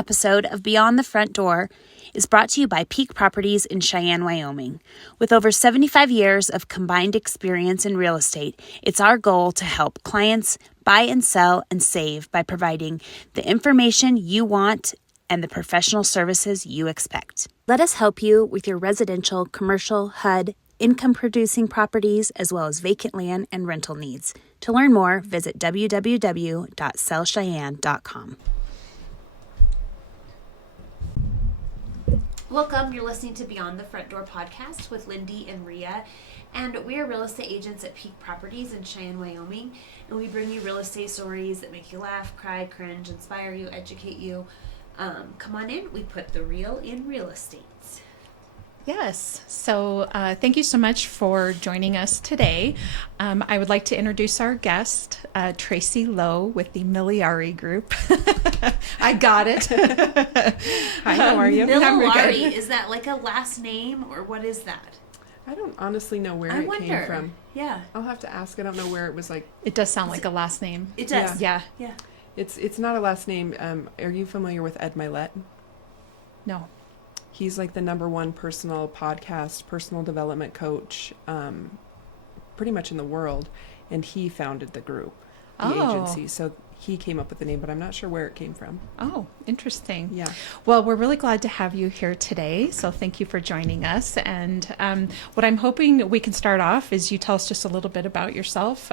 episode of Beyond the Front Door is brought to you by Peak Properties in Cheyenne, Wyoming. With over 75 years of combined experience in real estate, it's our goal to help clients buy and sell and save by providing the information you want and the professional services you expect. Let us help you with your residential, commercial, HUD, income-producing properties, as well as vacant land and rental needs. To learn more, visit www.sellcheyenne.com. Welcome. You're listening to Beyond the Front Door podcast with Lindy and Rhea, and we are real estate agents at Peak Properties in Cheyenne, Wyoming, and we bring you real estate stories that make you laugh, cry, cringe, inspire you, educate you. Come on in. We put the real in real estate. Yes. So thank you so much for joining us today. I would like to introduce our guest, Tracie Lowe with the Miliare Group. I got it. Hi, how are you? Miliare, is that like a last name or what is that? I don't honestly know where it came from. Yeah. I'll have to ask. I don't know where it was like. It does sound like a last name. It does. Yeah. It's not a last name. Are you familiar with Ed Milet? No. He's like the #1 personal development coach, pretty much in the world. And he founded the group, the agency. So he came up with the name, but I'm not sure where it came from. Oh, interesting. Yeah. Well, we're really glad to have you here today. So thank you for joining us. And what I'm hoping we can start off is you tell us just a little bit about yourself,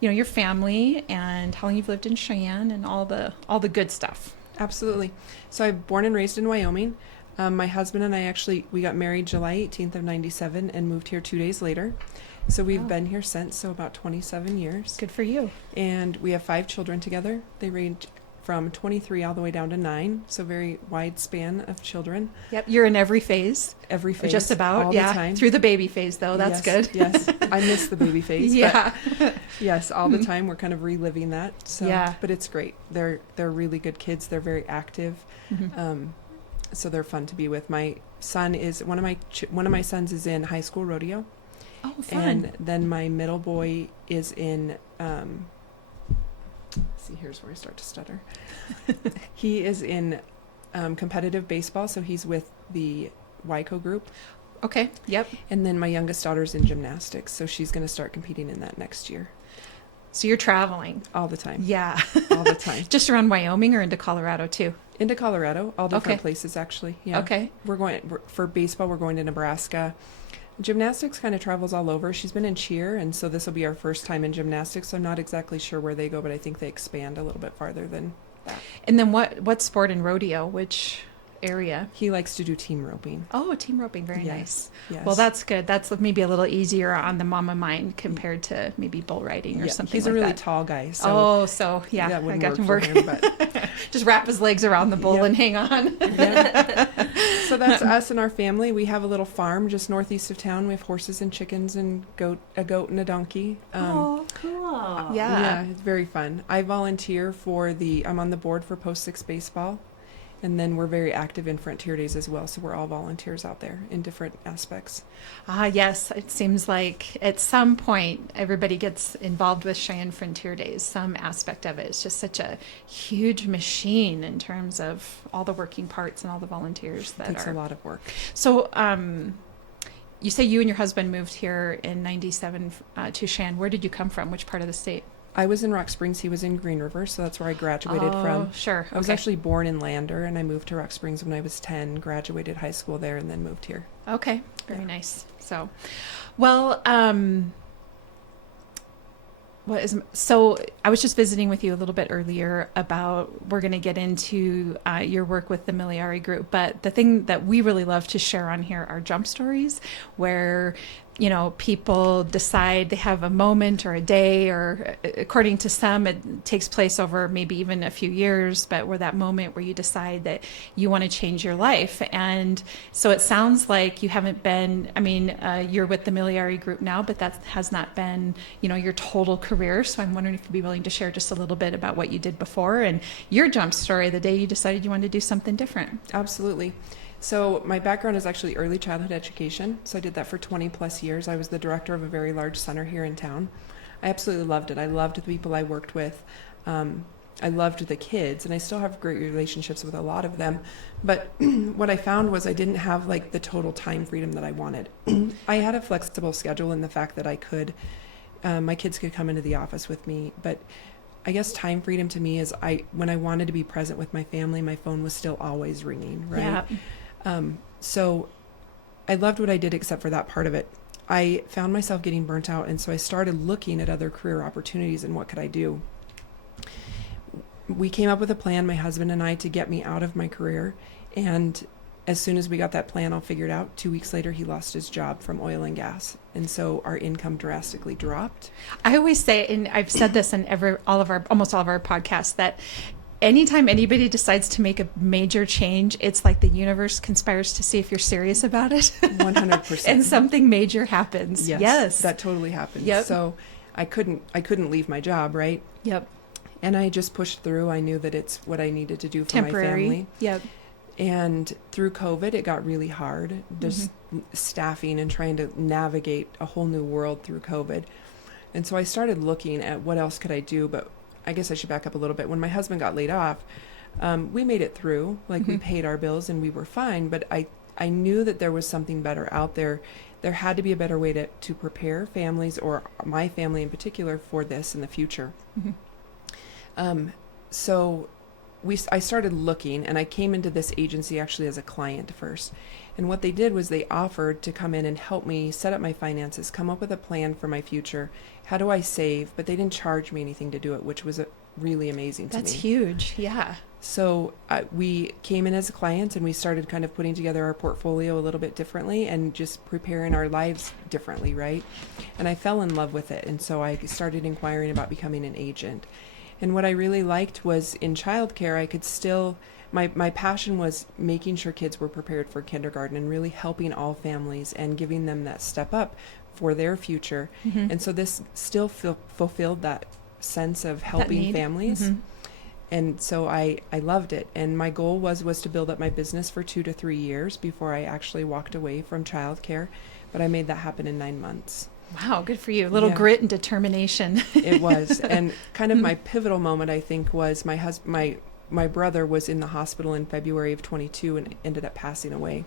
your family, and how long you've lived in Cheyenne, and all the good stuff. Absolutely. So I'm born and raised in Wyoming. My husband and I we got married July 18th of 97 and moved here 2 days later. So we've been here since, so about 27 years. Good for you. And we have 5 children together. They range from 23 all the way down to 9. So very wide span of children. Yep. You're in every phase. Every phase. Just about. All yeah. the time. Through the baby phase though. That's good. Yes. I miss the baby phase. Yeah. But yes. All the time. We're kind of reliving that. So, yeah. But it's great. They're really good kids. They're very active. Mm-hmm. So they're fun to be with. My son is one of my sons is in high school rodeo. Oh, fun. And then my middle boy is in, see, here's where I start to stutter. He is in competitive baseball, so he's with the YCO group. Okay, yep. And then my youngest daughter's in gymnastics, so she's going to start competing in that next year. So you're traveling. All the time. Yeah. All the time. Just around Wyoming or into Colorado too? Into Colorado, all different places actually. Yeah. Okay. For baseball, we're going to Nebraska. Gymnastics kind of travels all over. She's been in cheer, and so this will be our first time in gymnastics. So I'm not exactly sure where they go, but I think they expand a little bit farther than that. And then what sport in rodeo? Which area? He likes to do team roping. Oh, team roping. Very nice. Yes. Well, that's good. That's maybe a little easier on the mama mind compared to maybe bull riding or something like that. He's a really tall guy. So that I wouldn't got to work work. for him, but just wrap his legs around the bull and hang on. So that's us and our family. We have a little farm just northeast of town. We have horses and chickens and a goat and a donkey. Oh, cool. Yeah, it's very fun. I volunteer I'm on the board for Post 6 baseball. And then we're very active in Frontier Days as well. So we're all volunteers out there in different aspects. Yes. It seems like at some point everybody gets involved with Cheyenne Frontier Days. Some aspect of it. It's just such a huge machine in terms of all the working parts and all the volunteers that It takes a lot of work. So you say you and your husband moved here in 97 to Cheyenne. Where did you come from? Which part of the state? I was in Rock Springs. He was in Green River, so that's where I graduated from. Oh, sure. I was actually born in Lander, and I moved to Rock Springs when I was 10, graduated high school there, and then moved here. Okay. Very nice. So, well, so I was just visiting with you a little bit earlier about, we're going to get into your work with the Miliare Group, but the thing that we really love to share on here are jump stories where people decide they have a moment or a day, or according to some, it takes place over maybe even a few years, but where that moment where you decide that you want to change your life. And so it sounds like you haven't been, you're with the Miliare Group now, but that has not been, your total career. So I'm wondering if you'd be willing to share just a little bit about what you did before and your jump story, the day you decided you wanted to do something different. Absolutely. So my background is actually early childhood education. So I did that for 20 plus years. I was the director of a very large center here in town. I absolutely loved it. I loved the people I worked with. I loved the kids, and I still have great relationships with a lot of them. But what I found was I didn't have like the total time freedom that I wanted. I had a flexible schedule in the fact that I could, my kids could come into the office with me, but I guess time freedom to me is when I wanted to be present with my family, my phone was still always ringing, right? Yeah. So I loved what I did except for that part of it. I found myself getting burnt out, and so I started looking at other career opportunities and what could I do. We came up with a plan, my husband and I, to get me out of my career, and as soon as we got that plan all figured out, 2 weeks later he lost his job from oil and gas, and so our income drastically dropped. I always say, and I've said this in almost all of our podcasts, that anytime anybody decides to make a major change, it's like the universe conspires to see if you're serious about it. 100%. And something major happens. Yes. That totally happens. Yep. So I couldn't leave my job, right? Yep. And I just pushed through. I knew that it's what I needed to do for Temporary. my family. Yep. And through COVID, it got really hard, just staffing and trying to navigate a whole new world through COVID. And so I started looking at what else could I do, but I guess I should back up a little bit. When my husband got laid off, we made it through, like we paid our bills and we were fine, but I knew that there was something better out there. There had to be a better way to prepare families, or my family in particular, for this in the future. So I started looking, and I came into this agency actually as a client first. And what they did was they offered to come in and help me set up my finances, come up with a plan for my future. How do I save? But they didn't charge me anything to do it, which was really amazing to me. That's huge. Yeah. So we came in as clients, and we started kind of putting together our portfolio a little bit differently and just preparing our lives differently, right? And I fell in love with it. And so I started inquiring about becoming an agent. And what I really liked was in childcare, I could still, my passion was making sure kids were prepared for kindergarten and really helping all families and giving them that step up for their future. And so this still fulfilled that sense of helping families. And so I loved it. And my goal was to build up my business for 2 to 3 years before I actually walked away from childcare. But I made that happen in 9 months. Wow, good for you. A little grit and determination. It was. And kind of my pivotal moment, I think, was my brother was in the hospital in February of 22 and ended up passing away.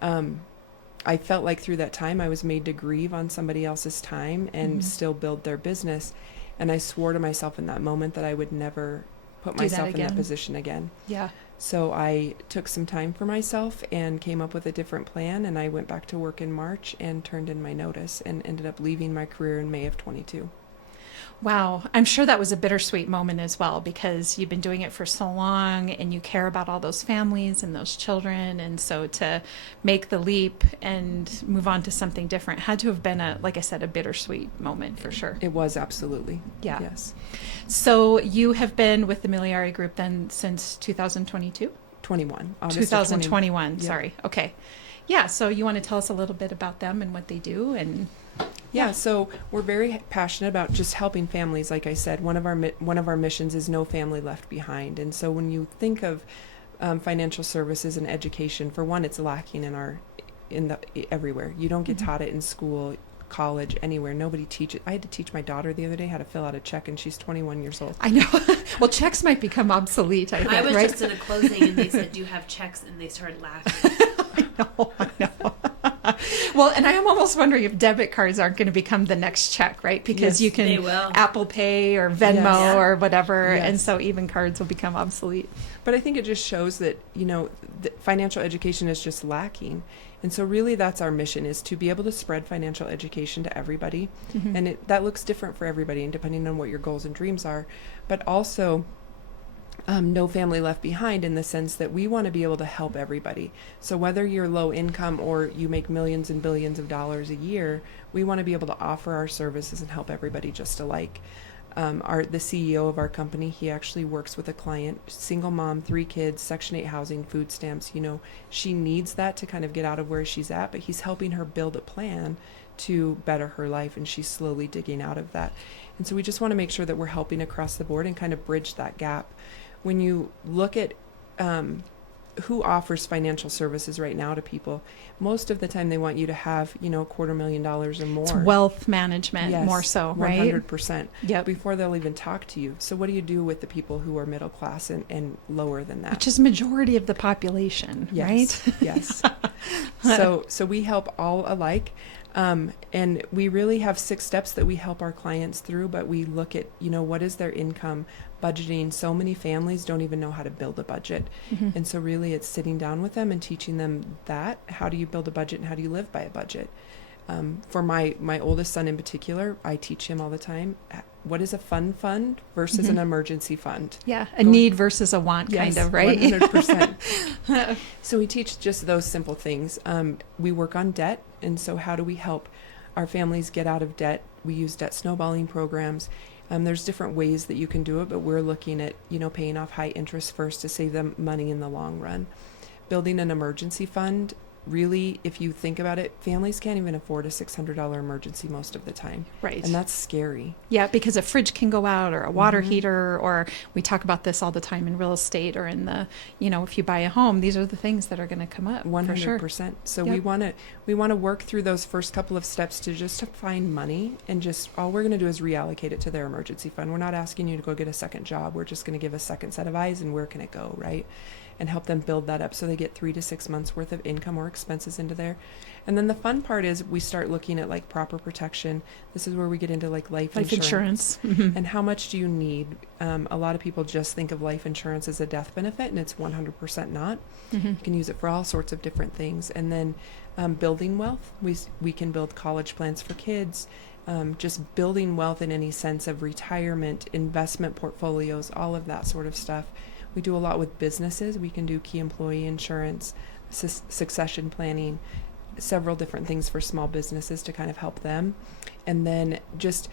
I felt like through that time I was made to grieve on somebody else's time and still build their business. And I swore to myself in that moment that I would never put myself in that position again. Yeah. So I took some time for myself and came up with a different plan, and I went back to work in March and turned in my notice and ended up leaving my career in May of 22. Wow. I'm sure that was a bittersweet moment as well, because you've been doing it for so long and you care about all those families and those children. And so to make the leap and move on to something different had to have been like I said, a bittersweet moment for sure. It was, absolutely. Yeah. Yes. So you have been with the Miliare group then since 2022? 21. August 2021. Yeah. Sorry. Okay. Yeah. So you want to tell us a little bit about them and what they do? And yeah, so we're very passionate about just helping families. Like I said, one of our missions is no family left behind. And so when you think of financial services and education, for one, it's lacking everywhere. You don't get taught it in school, college, anywhere. Nobody teaches. I had to teach my daughter the other day how to fill out a check, and she's 21 years old. I know. Well, checks might become obsolete, I think, I was right? just in a closing, and they said, "Do you have checks?" And they started laughing. I know. Well, and I am almost wondering if debit cards aren't going to become the next check, right? Because you they can will. Apple Pay or Venmo or whatever, Yes. and so even cards will become obsolete. But I think it just shows that, financial education is just lacking. And so really that's our mission, is to be able to spread financial education to everybody. And that looks different for everybody, and depending on what your goals and dreams are. But also no family left behind, in the sense that we want to be able to help everybody. So whether you're low income or you make millions and billions of dollars a year, we want to be able to offer our services and help everybody just alike. The CEO of our company, he actually works with a client, single mom, 3 kids, Section 8 housing, food stamps. She needs that to kind of get out of where she's at, but he's helping her build a plan to better her life, and she's slowly digging out of that. And so we just want to make sure that we're helping across the board and kind of bridge that gap. When you look at who offers financial services right now to people? Most of the time they want you to have, $250,000 or more. It's wealth management, Yes, more so, right? 100%. Yep. Before they'll even talk to you. So what do you do with the people who are middle class and lower than that? Which is majority of the population, Yes, right? Yes. So we help all alike. And we really have 6 steps that we help our clients through, but we look at, what is their income, budgeting. So many families don't even know how to build a budget. Mm-hmm. And so really it's sitting down with them and teaching them that. How do you build a budget and how do you live by a budget? For my oldest son in particular, I teach him all the time, what is a fun fund versus an emergency fund? Yeah, a need versus a want, kind of, right? 100%. So we teach just those simple things. We work on debt, and so how do we help our families get out of debt? We use debt snowballing programs. There's different ways that you can do it, but we're looking at, paying off high interest first to save them money in the long run. Building an emergency fund. Really, if you think about it, families can't even afford a $600 emergency most of the time. Right. And that's scary. Yeah, because a fridge can go out, or a water heater, or we talk about this all the time in real estate, or in the, if you buy a home, these are the things that are going to come up. 100%. For sure. So Yep. we want to work through those first couple of steps to find money, and just all we're going to do is reallocate it to their emergency fund. We're not asking you to go get a second job. We're just going to give a second set of eyes, and where can it go, right? And help them build that up so they get 3 to 6 months worth of income or expenses into there. And then the fun part is we start looking at like proper protection. This is where we get into like life insurance. Mm-hmm. And how much do you need? A lot of people just think of life insurance as a death benefit, and it's 100% not. Mm-hmm. You can use it for all sorts of different things. And then building wealth. We can build college plans for kids. Just building wealth in any sense of retirement, investment portfolios, all of that sort of stuff. We do a lot with businesses. We can do key employee insurance, succession planning, several different things for small businesses to kind of help them. And then just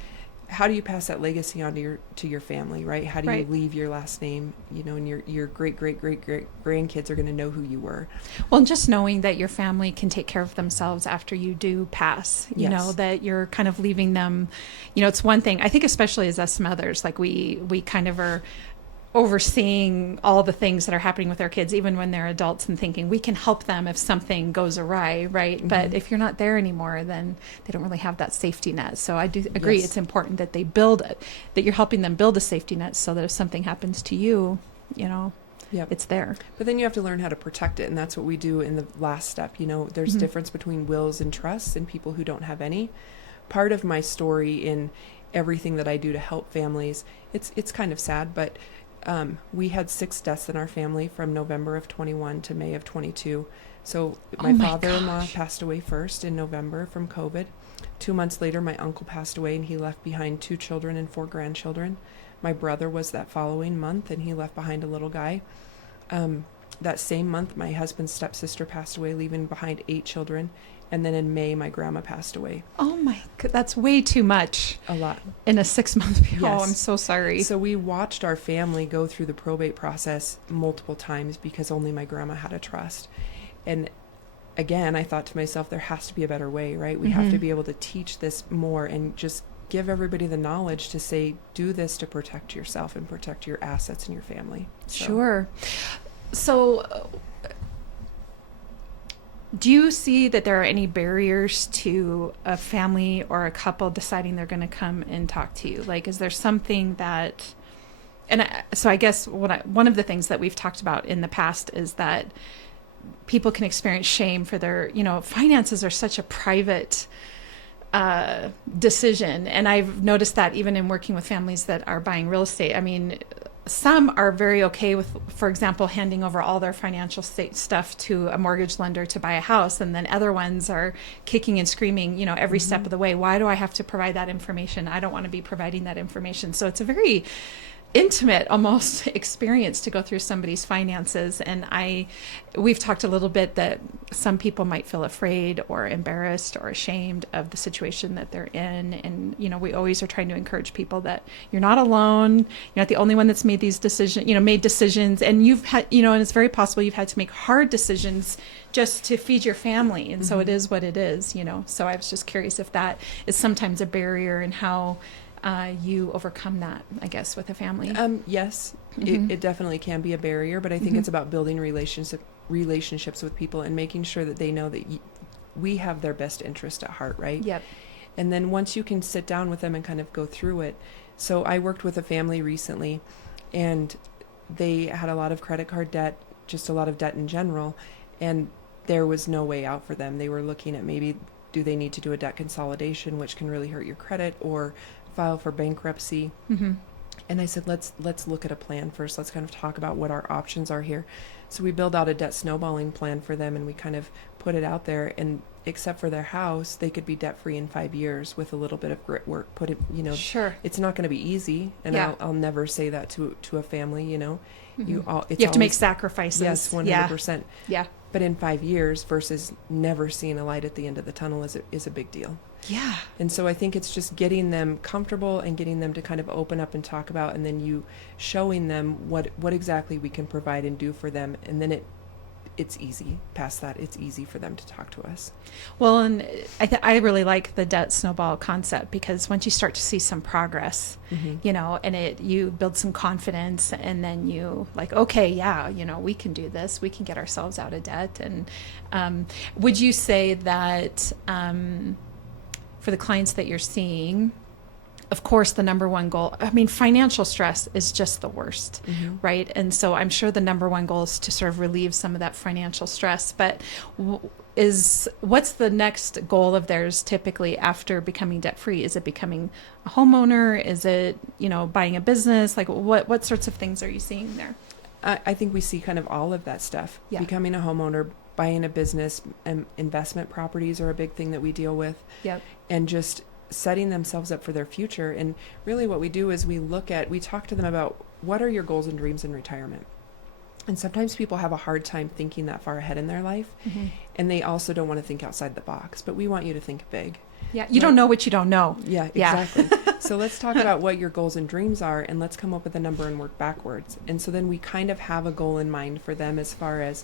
how do you pass that legacy on to your family, right? How do you leave your last name, and your great grandkids are going to know who you were. Well, just knowing that your family can take care of themselves after you do pass, Yes. that you're kind of leaving them, it's one thing, I think, especially as us mothers, like we kind of are overseeing all the things that are happening with our kids, even when they're adults, and thinking we can help them if something goes awry, right? Mm-hmm. But if you're not there anymore, then they don't really have that safety net. So I do agree. Yes. It's important that they build it, that you're helping them build a safety net so that if something happens to you, Yep. it's there. But then you have to learn how to protect it, and that's what we do in the last step. There's difference between wills and trusts and people who don't have any. Part of my story in everything that I do to help families, it's kind of sad, but we had 6 deaths in our family from November of 21 to May of 22. So my father-in-law passed away first in November from COVID. 2 months later, my uncle passed away, and he left behind 2 children and 4 grandchildren. My brother was that following month, and he left behind a little guy. That same month, my husband's stepsister passed away, leaving behind 8 children. And then in May, my grandma passed away. Oh my God, that's way too much. A lot. In a 6-month period. Yes. Oh, I'm so sorry. So we watched our family go through the probate process multiple times because only my grandma had a trust. And again, I thought to myself, there has to be a better way, right? We have to be able to teach this more and just give everybody the knowledge to say, do this to protect yourself and protect your assets and your family. So. Sure. So do you see that there are any barriers to a family or a couple deciding they're going to come and talk to you? Like, is there something that, so I guess one of the things that we've talked about in the past is that people can experience shame for their, finances are such a private decision. And I've noticed that even in working with families that are buying real estate. I mean, some are very okay with, for example, handing over all their financial stuff to a mortgage lender to buy a house. And then other ones are kicking and screaming, every step of the way. Why do I have to provide that information? I don't want to be providing that information. So it's a very intimate almost experience to go through somebody's finances. And we've talked a little bit that some people might feel afraid or embarrassed or ashamed of the situation that they're in. And, we always are trying to encourage people that you're not alone. You're not the only one that's made these decisions, made decisions. And you've had, and it's very possible you've had to make hard decisions just to feed your family. And so it is what it is, So I was just curious if that is sometimes a barrier in how you overcome that, I guess, with a family? Yes, Mm-hmm. it definitely can be a barrier, but I think it's about building relationships with people and making sure that they know that we have their best interest at heart, right? Yep. And then once you can sit down with them and kind of go through it. So I worked with a family recently, and they had a lot of credit card debt, just a lot of debt in general, and there was no way out for them. They were looking at maybe, do they need to do a debt consolidation, which can really hurt your credit, or file for bankruptcy. Mm-hmm. And I said, let's look at a plan first. Let's kind of talk about what our options are here. So we built out a debt snowballing plan for them, and we kind of put it out there. And except for their house, they could be debt free in 5 years with a little bit of grit work. Put it, Sure. it's not going to be easy, and Yeah. I'll never say that to a family. Mm-hmm. You You have to make sacrifices. Yes, 100%. Yeah. But in 5 years versus never seeing a light at the end of the tunnel is a big deal. Yeah. And so I think it's just getting them comfortable and getting them to kind of open up and talk about, and then you showing them what exactly we can provide and do for them. And then it's easy. Past that, it's easy for them to talk to us. Well, and I really like the debt snowball concept, because once you start to see some progress, and you build some confidence, and then you like, okay, yeah, we can do this. We can get ourselves out of debt. And would you say that for the clients that you're seeing, of course, the number one goal, financial stress is just the worst, right? And so I'm sure the number one goal is to sort of relieve some of that financial stress. But what's the next goal of theirs typically after becoming debt free? Is it becoming a homeowner? Is it, buying a business? Like what sorts of things are you seeing there? I think we see kind of all of that stuff. Yeah. Becoming a homeowner, buying a business, investment properties are a big thing that we deal with. Yep. And just setting themselves up for their future. And really what we do is we talk to them about what are your goals and dreams in retirement. And sometimes people have a hard time thinking that far ahead in their life. Mm-hmm. And they also don't want to think outside the box, but we want you to think big. Yeah. You don't know what you don't know. Yeah, exactly. So let's talk about what your goals and dreams are, and let's come up with a number and work backwards. And so then we kind of have a goal in mind for them, as far as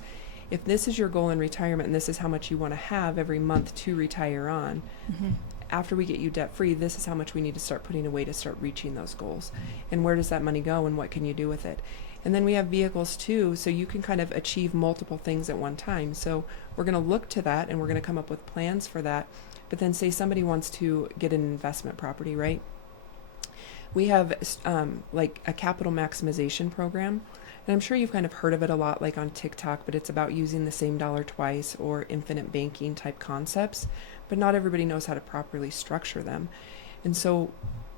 if this is your goal in retirement and this is how much you want to have every month to retire on. Mm-hmm. After we get you debt free, this is how much we need to start putting away to start reaching those goals. And where does that money go, and what can you do with it? And then we have vehicles too, so you can kind of achieve multiple things at one time. So we're going to look to that, and we're going to come up with plans for that. But then say somebody wants to get an investment property, right? We have like a capital maximization program. And I'm sure you've kind of heard of it a lot, like on TikTok, but it's about using the same dollar twice, or infinite banking type concepts. But not everybody knows how to properly structure them. And so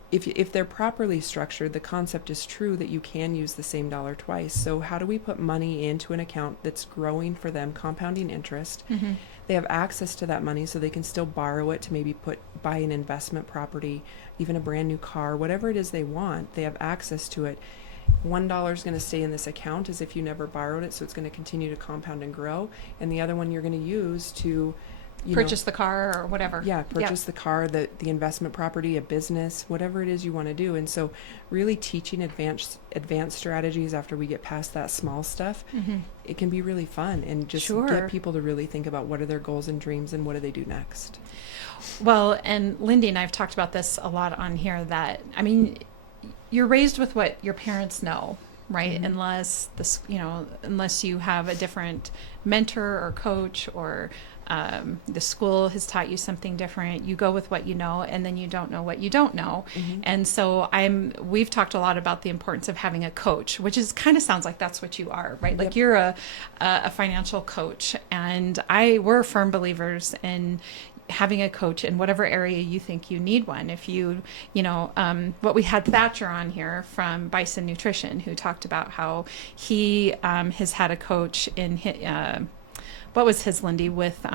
if they're properly structured, the concept is true that you can use the same dollar twice. So how do we put money into an account that's growing for them, compounding interest? Mm-hmm. They have access to that money, so they can still borrow it to maybe buy an investment property, even a brand new car, whatever it is they want. They have access to it. $1 is going to stay in this account as if you never borrowed it, so it's going to continue to compound and grow. And the other one you're going to use to purchase the car or whatever. Yeah, purchase the car, the investment property, a business, whatever it is you want to do. And so really teaching advanced strategies after we get past that small stuff, it can be really fun, and just get people to really think about what are their goals and dreams and what do they do next. Well, and Lindy and I have talked about this a lot on here, that, you're raised with what your parents know, right? Mm-hmm. Unless you have a different mentor or coach, or the school has taught you something different, you go with what you know, and then you don't know what you don't know. Mm-hmm. And so we've talked a lot about the importance of having a coach, which is kind of sounds like that's what you are, right? Yep. Like you're a financial coach, and we're firm believers in having a coach in whatever area you think you need one. If what we had Thatcher on here from Bison Nutrition, who talked about how he has had a coach in what was his, Lindy, with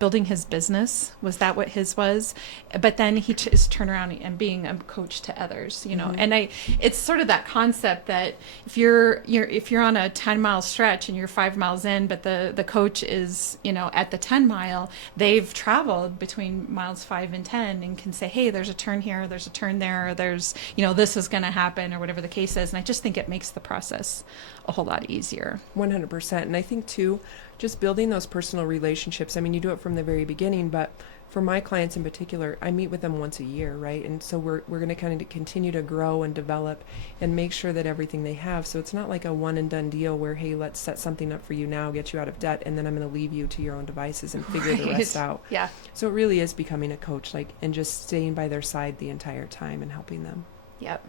building his business? Was that what his was? But then he is turned around and being a coach to others, Mm-hmm. And it's sort of that concept that if you're on a 10-mile stretch and you're 5 miles in, but the coach is, at the 10-mile, they've traveled between miles 5 and 10 and can say, hey, there's a turn here, there's a turn there, there's, this is going to happen, or whatever the case is. And I just think it makes the process a whole lot easier. 100%. And I think too, just building those personal relationships. You do it from the very beginning, but for my clients in particular, I meet with them once a year, right? And so we're going to kind of continue to grow and develop and make sure that everything they have. So it's not like a one and done deal where, hey, let's set something up for you now, get you out of debt, and then I'm going to leave you to your own devices and figure the rest out. Yeah. So it really is becoming a coach, like, and just staying by their side the entire time and helping them. Yep.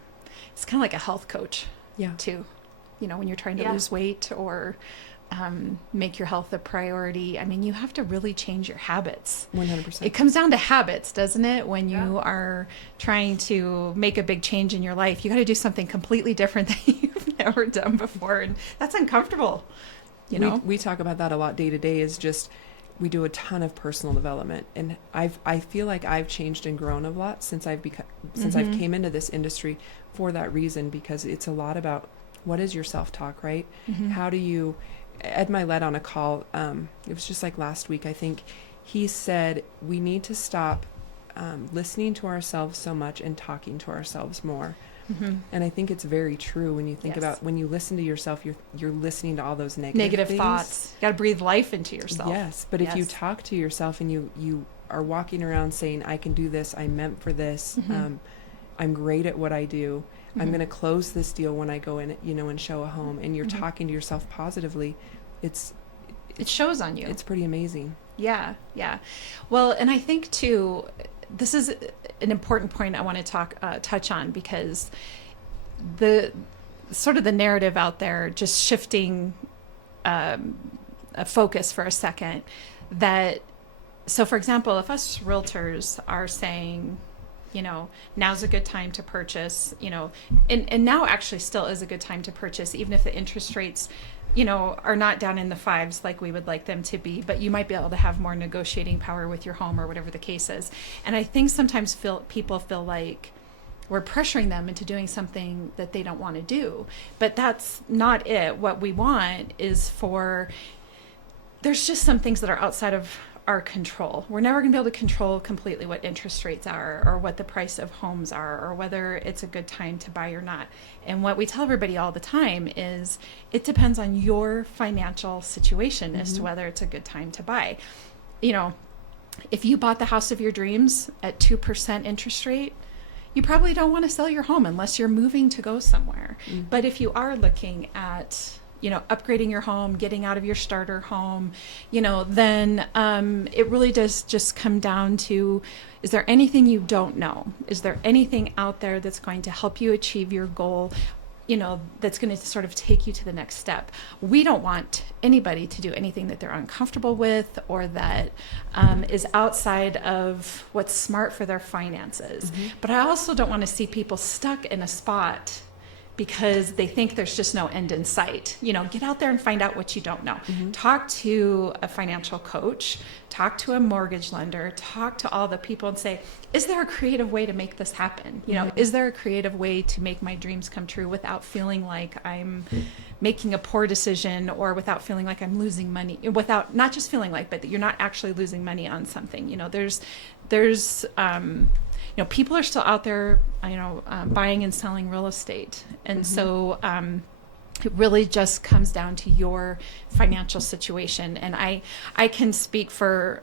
It's kind of like a health coach, Yeah. too. You know, when you're trying to lose weight or make your health a priority, I mean, you have to really change your habits. 100%. It comes down to habits, doesn't it? When you are trying to make a big change in your life, you got to do something completely different that you've never done before. And that's uncomfortable. You know, we talk about that a lot day to day, is just, we do a ton of personal development, and I feel like I've changed and grown a lot since I've came into this industry for that reason, because it's a lot about what is your self-talk, right? How do you, Ed Milet on a call, it was just like last week, I think, he said we need to stop listening to ourselves so much and talking to ourselves more. And I think it's very true when you think about, when you listen to yourself, you're listening to all those negative things. thoughts. You got to breathe life into yourself. Yes, but if you talk to yourself and you are walking around saying, I can do this, I'm meant for this, I'm great at what I do, I'm going to close this deal when I go in, and show a home, and you're talking to yourself positively, it shows on you. It's pretty amazing. Yeah. Well, and I think too, this is an important point I want to touch on, because the sort of the narrative out there, just shifting a focus for a second, so for example, if us realtors are saying, now's a good time to purchase, and now actually still is a good time to purchase, even if the interest rates, are not down in the fives like we would like them to be, but you might be able to have more negotiating power with your home or whatever the case is. And I think sometimes people feel like we're pressuring them into doing something that they don't want to do, but that's not it. What we want is there's just some things that are outside of our control. We're never going to be able to control completely what interest rates are, or what the price of homes are, or whether it's a good time to buy or not. And what we tell everybody all the time is it depends on your financial situation as to whether it's a good time to buy. If you bought the house of your dreams at 2% interest rate, you probably don't want to sell your home unless you're moving to go somewhere. But if you are looking at upgrading your home, getting out of your starter home, then it really does just come down to, is there anything you don't know? Is there anything out there that's going to help you achieve your goal, that's going to sort of take you to the next step? We don't want anybody to do anything that they're uncomfortable with, or that is outside of what's smart for their finances. But I also don't want to see people stuck in a spot because they think there's just no end in sight. Get out there and find out what you don't know. Talk to a financial coach, talk to a mortgage lender, talk to all the people and say, is there a creative way to make this happen? Is there a creative way to make my dreams come true without feeling like I'm making a poor decision, or without feeling like I'm losing money, without not just feeling like, but that you're not actually losing money on something. There's people are still out there, buying and selling real estate. And so it really just comes down to your financial situation. And I can speak for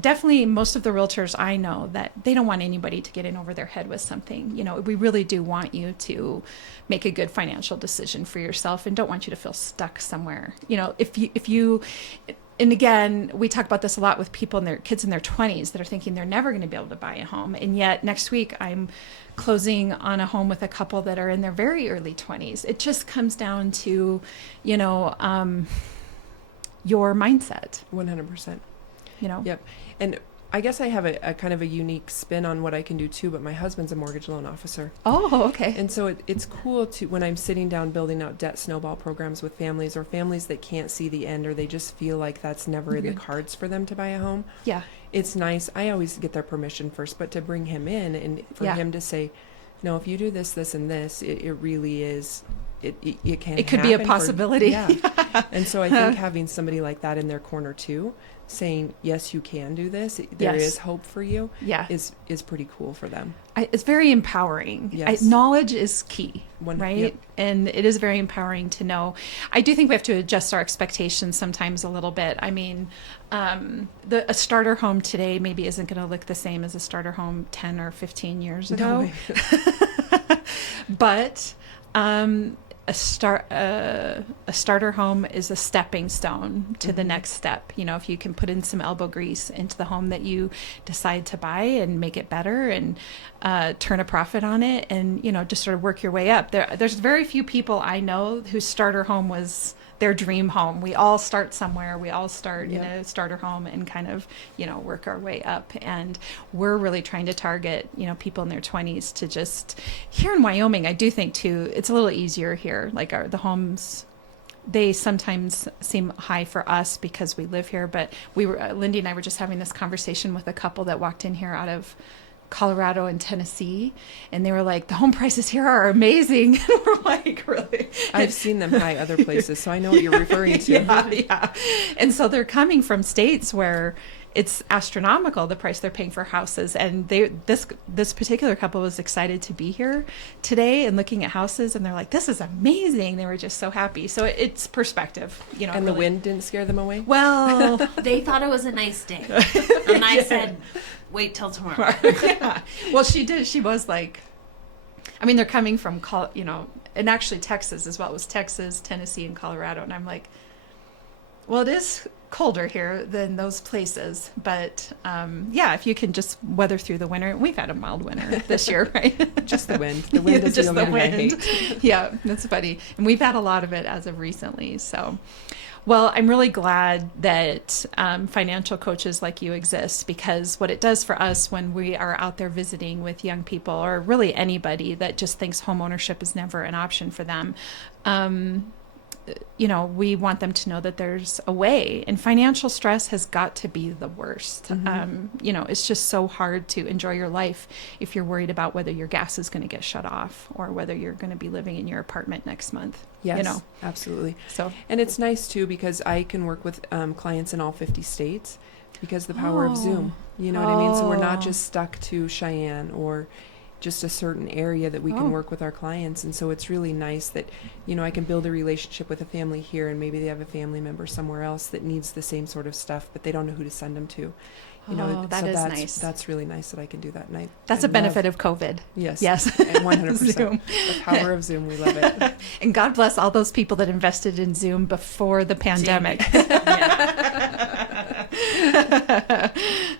definitely most of the realtors I know that they don't want anybody to get in over their head with something. We really do want you to make a good financial decision for yourself, and don't want you to feel stuck somewhere. If you and again, we talk about this a lot with people and their kids in their 20s that are thinking they're never going to be able to buy a home. And yet next week I'm closing on a home with a couple that are in their very early 20s. It just comes down to, your mindset. 100%. Yep. And I guess I have a kind of a unique spin on what I can do too, but my husband's a mortgage loan officer. Oh, okay. And so it's cool to, when I'm sitting down building out debt snowball programs with families, or families that can't see the end, or they just feel like that's never in the cards for them to buy a home. Yeah. It's nice. I always get their permission first, but to bring him in and for him to say, no, if you do this, this, and this, it really is, it can It could be a happen possibility. And so I think having somebody like that in their corner too, saying, yes, you can do this, there is hope for you, is pretty cool for them. It's very empowering. Yes. Knowledge is key. right? Yep. And it is very empowering to know. I do think we have to adjust our expectations sometimes a little bit. I mean, a starter home today maybe isn't going to look the same as a starter home 10 or 15 years ago. No. But a starter home is a stepping stone to the next step. You know, if you can put in some elbow grease into the home that you decide to buy and make it better and turn a profit on it, and, you know, just sort of work your way up. There's very few people I know whose starter home was their dream home. We all start somewhere. We all start in a starter home and kind of, you know, work our way up. And we're really trying to target, you know, people in their 20s to just, here in Wyoming, I do think too, it's a little easier here. Like the homes, they sometimes seem high for us because we live here, but Lindy and I were just having this conversation with a couple that walked in here out of Colorado and Tennessee, and they were like, the home prices here are amazing. And we're like, really? I've seen them high other places, so I know what you're referring to. Yeah. And so they're coming from states where it's astronomical, the price they're paying for houses. And this particular couple was excited to be here today and looking at houses, and they're like, this is amazing. They were just so happy. So it's perspective, you know. And the wind didn't scare them away? Well, they thought it was a nice day. And I said, wait till tomorrow. Yeah. Well, she did. She was like, I mean, they're coming from, you know, and actually Texas as well. It was Texas, Tennessee, and Colorado. And I'm like, well, it is colder here than those places. But yeah, if you can just weather through the winter. We've had a mild winter this year, right? Just the wind. The wind is the only thing I hate. Yeah, that's funny. And we've had a lot of it as of recently. So, well, I'm really glad that financial coaches like you exist, because what it does for us when we are out there visiting with young people, or really anybody that just thinks home ownership is never an option for them, you know, we want them to know that there's a way. And financial stress has got to be the worst. You know, it's just so hard to enjoy your life if you're worried about whether your gas is going to get shut off or whether you're going to be living in your apartment next month. Yes, you know, absolutely. So, and it's nice too, because I can work with clients in all 50 states because the power of Zoom. You know what I mean? So we're not just stuck to Cheyenne or just a certain area that we can work with our clients. And so it's really nice that, you know, I can build a relationship with a family here, and maybe they have a family member somewhere else that needs the same sort of stuff, but they don't know who to send them to. You know, that is nice. That's really nice that I can do that. And that's a benefit of COVID. Yes. Yes. 100%. Zoom. The power of Zoom. We love it. And God bless all those people that invested in Zoom before the pandemic.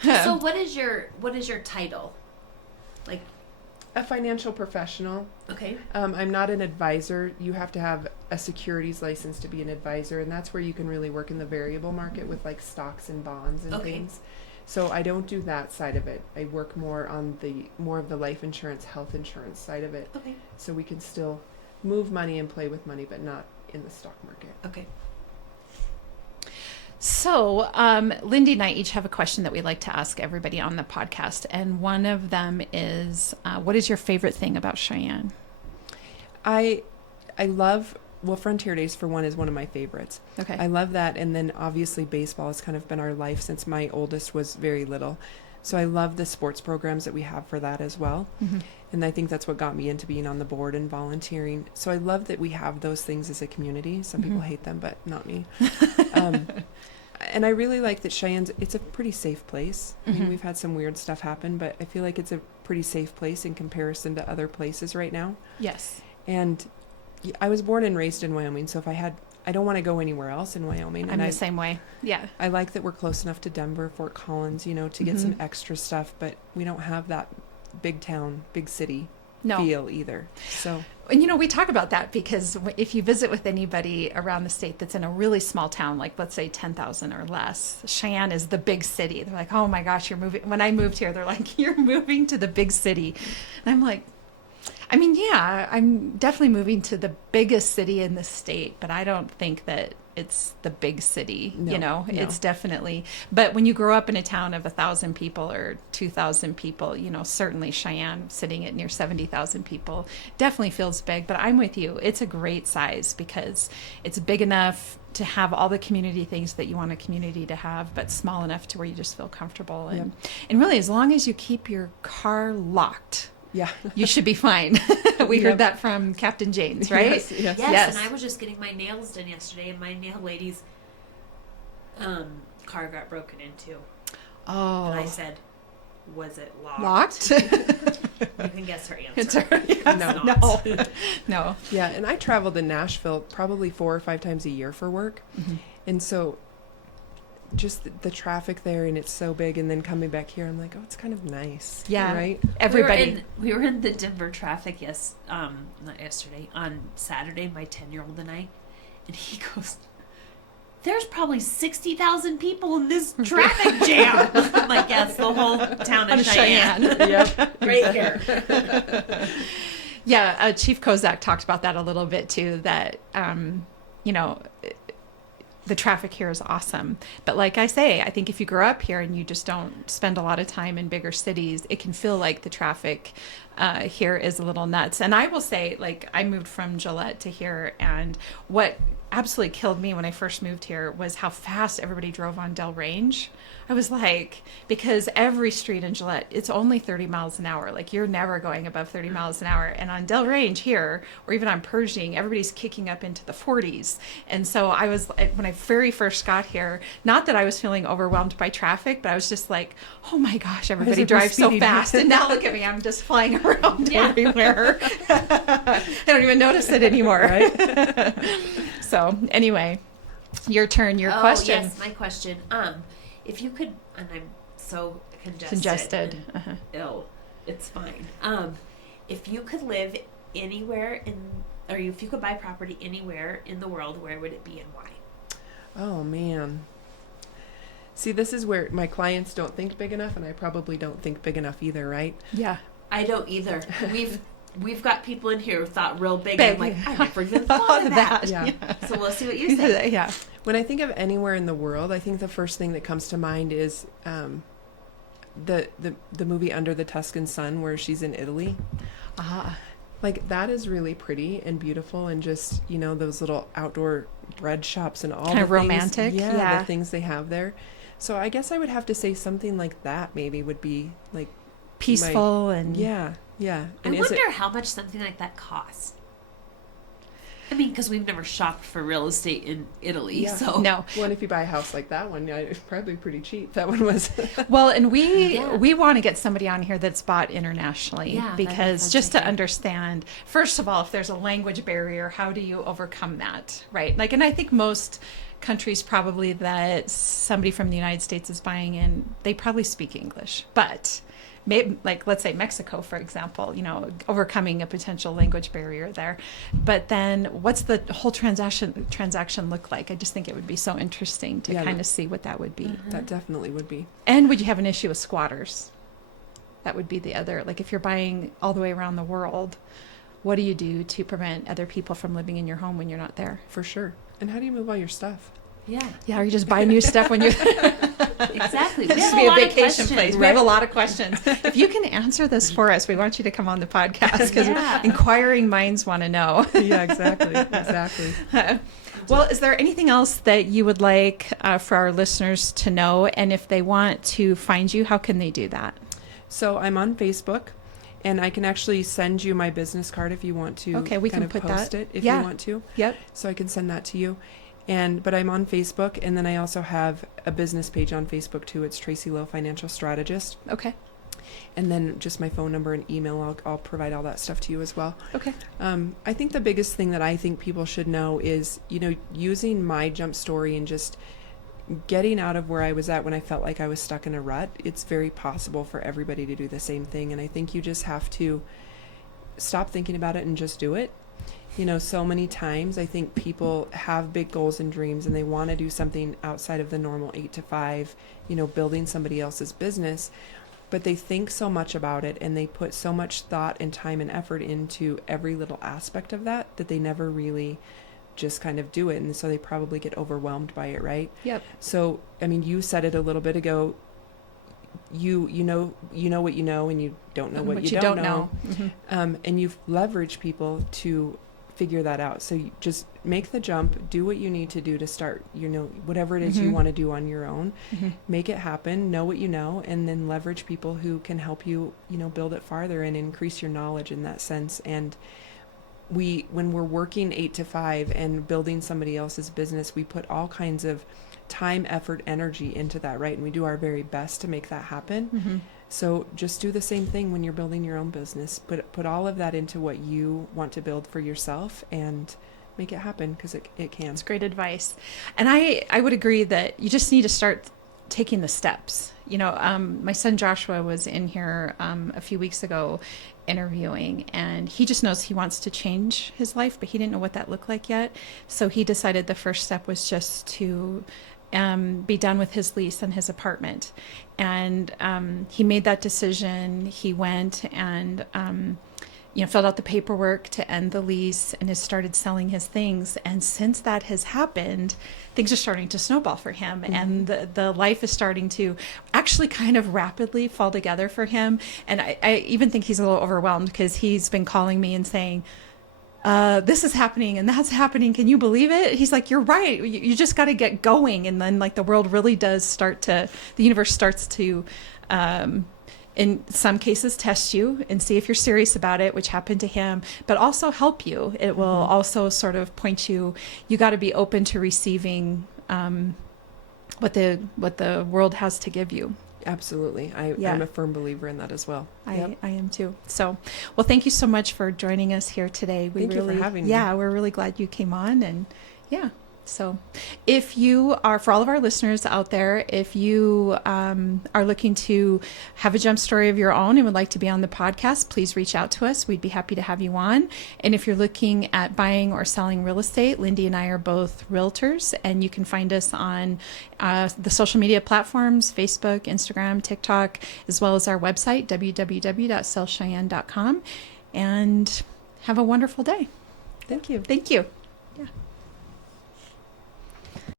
So what is your title? Like, A financial professional. okay. I'm not an advisor. You have to have a securities license to be an advisor, and that's where you can really work in the variable market with like stocks and bonds and things. So I don't do that side of it. I work more on more of the life insurance, health insurance side of it. Okay. So we can still move money and play with money, but not in the stock market. Okay. So, Lindy and I each have a question that we like to ask everybody on the podcast. And one of them is, what is your favorite thing about Cheyenne? I love, well, Frontier Days for one is one of my favorites. Okay. I love that. And then obviously baseball has kind of been our life since my oldest was very little. So I love the sports programs that we have for that as well. Mm-hmm. And I think that's what got me into being on the board and volunteering. So I love that we have those things as a community. Some people hate them, but not me. And I really like that it's a pretty safe place. I mean, we've had some weird stuff happen, but I feel like it's a pretty safe place in comparison to other places right now. Yes. And I was born and raised in Wyoming, so I don't want to go anywhere else in Wyoming. I'm the same way. Yeah. I like that we're close enough to Denver, Fort Collins, you know, to get some extra stuff, but we don't have that big town, big city feel either. So, and you know, we talk about that because if you visit with anybody around the state that's in a really small town, like let's say 10,000 or less, Cheyenne is the big city. They're like, oh my gosh, you're moving. When I moved here, they're like, you're moving to the big city. And I'm like, I mean, yeah, I'm definitely moving to the biggest city in the state, but I don't think that it's the big city, No, you know, no. It's definitely, but when you grow up in a town of 1,000 people or 2,000 people, you know, certainly Cheyenne sitting at near 70,000 people definitely feels big, but I'm with you. It's a great size because it's big enough to have all the community things that you want a community to have, but small enough to where you just feel comfortable. And really, as long as you keep your car locked, Yeah. you should be fine. We Yep. heard that from Captain Jane's, right? Yes, yes. Yes, and I was just getting my nails done yesterday, and my nail lady's car got broken into. Oh. And I said, was it locked? Locked? You can guess her answer. It's her- It's no. not. No. Yeah, and I travel to Nashville probably 4 or 5 times a year for work. Mhm. And so just the traffic there, and it's so big, and then coming back here, I'm like, oh, it's kind of nice. Yeah. Right? Everybody. We were in the Denver traffic not yesterday, on Saturday, my 10-year-old and I, and he goes, there's probably 60,000 people in this traffic jam. I'm like, yes, the whole town of Cheyenne. Yep. Right here. Yeah, Chief Kozak talked about that a little bit too, that, the traffic here is awesome. But like I say, I think if you grow up here and you just don't spend a lot of time in bigger cities, it can feel like the traffic here is a little nuts. And I will say, like, I moved from Gillette to here, and what absolutely killed me when I first moved here was how fast everybody drove on Del Range. I was like, because every street in Gillette, it's only 30 miles an hour. Like, you're never going above 30 miles an hour. And on Del Range here, or even on Pershing, everybody's kicking up into the 40s. And so I was, when I very first got here, not that I was feeling overwhelmed by traffic, but I was just like, oh my gosh, everybody drives so fast. And now look at me, I'm just flying around everywhere. I don't even notice it anymore. Right? So anyway, your turn, your question. Yes, my question. If you could, and I'm so Congested. and Uh-huh. ill, it's fine. If you could live anywhere or if you could buy property anywhere in the world, where would it be and why? Oh, man. See, this is where my clients don't think big enough, and I probably don't think big enough either, right? Yeah. I don't either. We've got people in here who thought real big. Big. I'm like, I never even thought of that. Yeah. So we'll see what you say. Yeah. When I think of anywhere in the world, I think the first thing that comes to mind is the movie Under the Tuscan Sun, where she's in Italy. Ah. Like, that is really pretty and beautiful, and just, those little outdoor bread shops and all Kind the of romantic. things, Yeah. the things they have there. So I guess I would have to say something like that maybe would be like Peaceful and yeah. I And is wonder how much something like that costs. I mean, because we've never shopped for real estate in Italy, Yeah. so no. Well, and if you buy a house like that one, it's probably pretty cheap. That one was. Well, and Yeah. we want to get somebody on here that's bought internationally, Yeah, because that's just to idea. understand, first of all, if there's a language barrier, how do you overcome that, right? Like, and I think most countries probably that somebody from the United States is buying in, they probably speak English, but maybe, like, let's say Mexico, for example, overcoming a potential language barrier there. But then what's the whole transaction look like? I just think it would be so interesting to Yeah, kind of see what that would be. That definitely would be. And would you have an issue with squatters? That would be the other, like, if you're buying all the way around the world, what do you do to prevent other people from living in your home when you're not there? For sure. And how do you move all your stuff? yeah, Yeah, or you just buy new stuff when you're exactly. This We have would be a lot of vacation questions. place. We have a lot of questions. If you can answer this for us, we want you to come on the podcast, because Yeah. inquiring minds want to know. Yeah, exactly. Exactly. Well, is there anything else that you would like for our listeners to know? And if they want to find you, how can they do that? So I'm on Facebook, and I can actually send you my business card if you want to. Okay, we kind can of put post that. it if Yeah. you want to. Yep. So I can send that to you. But I'm on Facebook, and then I also have a business page on Facebook too. It's Tracie Lowe, Financial Strategist. Okay. And then just my phone number and email. I'll provide all that stuff to you as well. Okay. I think the biggest thing that I think people should know is, using my jump story and just getting out of where I was at when I felt like I was stuck in a rut. It's very possible for everybody to do the same thing. And I think you just have to stop thinking about it and just do it. So many times I think people have big goals and dreams, and they want to do something outside of the normal 8 to 5, building somebody else's business. But they think so much about it, and they put so much thought and time and effort into every little aspect of that they never really just kind of do it. And so they probably get overwhelmed by it, right? Yep. So, I mean, you said it a little bit ago. You know what you know, and you don't know what you don't know. Mm-hmm. And you've leveraged people to figure that out. So you just make the jump, do what you need to do to start, whatever it is you want to do on your own, make it happen, know what you know, and then leverage people who can help you, build it farther and increase your knowledge in that sense. And when we're working 8 to 5 and building somebody else's business, we put all kinds of time, effort, energy into that, right? And we do our very best to make that happen. So just do the same thing when you're building your own business. Put all of that into what you want to build for yourself and make it happen, because it can. It's great advice. And I would agree that you just need to start taking the steps. My son Joshua was in here a few weeks ago interviewing, and he just knows he wants to change his life, but he didn't know what that looked like yet. So he decided the first step was just to be done with his lease on his apartment. And he made that decision. He went and filled out the paperwork to end the lease and has started selling his things. And since that has happened, things are starting to snowball for him. And the life is starting to actually kind of rapidly fall together for him. And I even think he's a little overwhelmed, because he's been calling me and saying, this is happening and that's happening. Can you believe it? He's like, you're right. You just got to get going. And then the world really does the universe starts to, in some cases, test you and see if you're serious about it, which happened to him, but also help you. It will also sort of point you got to be open to receiving, what the world has to give you. Absolutely. I'm a firm believer in that as well. I am too. So, well, thank you so much for joining us here today. Thank you for having me. Yeah, we're really glad you came on. And yeah, so if you are, for all of our listeners out there, if you are looking to have a jump story of your own and would like to be on the podcast, please reach out to us. We'd be happy to have you on. And if you're looking at buying or selling real estate, Lindy and I are both realtors, and you can find us on the social media platforms, Facebook, Instagram, TikTok, as well as our website, www.sellcheyenne.com. And have a wonderful day. Thank you. Thank you. Yeah.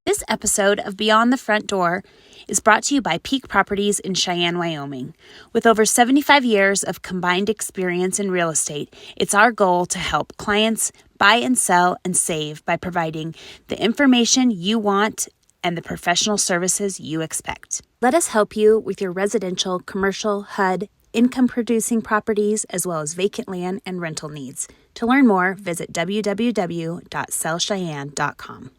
This episode of Beyond the Front Door is brought to you by Peak Properties in Cheyenne, Wyoming. With over 75 years of combined experience in real estate, it's our goal to help clients buy and sell and save by providing the information you want and the professional services you expect. Let us help you with your residential, commercial, HUD, income-producing properties, as well as vacant land and rental needs. To learn more, visit www.sellcheyenne.com.